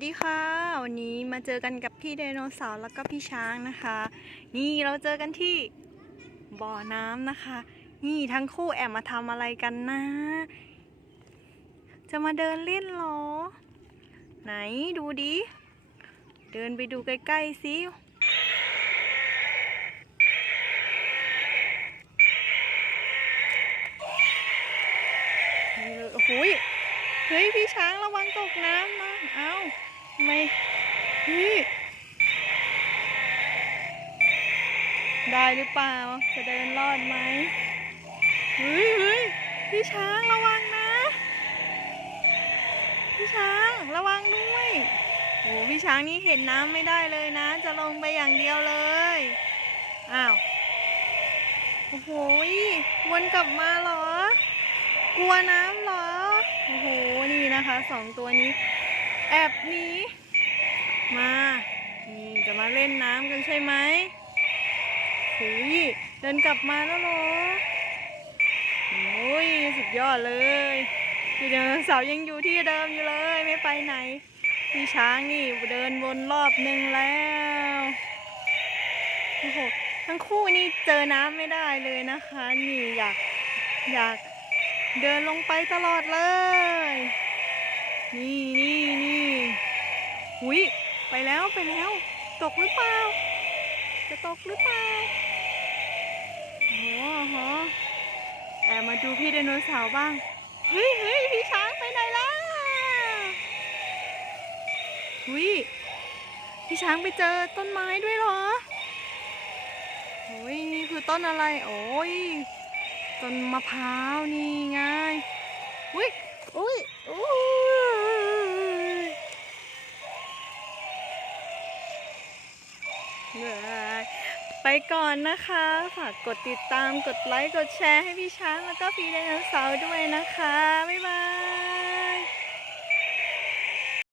สดีค่ะ วันนี้มาเจอกันกับพี่ไดโนเสาร์แล้วก็พี่ช้างนะคะ นี่เราเจอกันที่บ่อน้ำนะคะ นี่ทั้งคู่แอบมาทำอะไรกันนะ จะมาเดินเล่นหรอ ไหนดูดิเดินไปดูใกล้ๆสินี่เลยโอ้โหย เฮ้ยพี่ช้างระวังตกน้ำนะเอ้าไม่เฮ้ยได้หรือเปล่า จะเดินรอดไหมเฮ้ยเฮ้ยพี่ช้างระวังนะ พี่ช้างระวังด้วยโอ้พี่ช้างนี่เห็นน้ำไม่ได้เลยนะ จะลงไปอย่างเดียวเลย อ้าว โอ้โหวนกลับมาเหรอ กลัวน้ำเหรอ นะคะสองตัวนี้ แอบหนีมานี่จะมาเล่นน้ำกันใช่ไหมหุยเดินกลับมาแล้วเหรอโอ้ยสุดยอดเลยเดินเสาร์ยังอยู่ที่เดิมอยู่เลยไม่ไปไหนพี่ช้างนี่เดินวนรอบหนึ่งแล้วโอ้โหทั้งคู่นี่เจอน้ำไม่ได้เลยนะคะ นี่อยากอยากเดินลงไปตลอดเลย นี่นี่นี่หุยไปแล้วไปแล้ว ตกหรือเปล่า จะตกหรือเปล่าโอ้โหแอบมาดูพี่ไดโนเสาร์บ้าง เฮ้ยเฮ้ยพี่ช้างไปไหนล่ะหุยพี่ช้างไปเจอต้นไม้ด้วยเหรอโอ้ยนี่คือต้นอะไร โอ้ยต้นมะพร้าวนี่ไงอุ้ยอุ้ยอุ้ย ไปก่อนนะคะ ฝากกดติดตาม กดไลค์ กดแชร์ให้พี่ช้างแล้วก็พี่ไดโนเสาร์ด้วยนะคะ บ๊ายบาย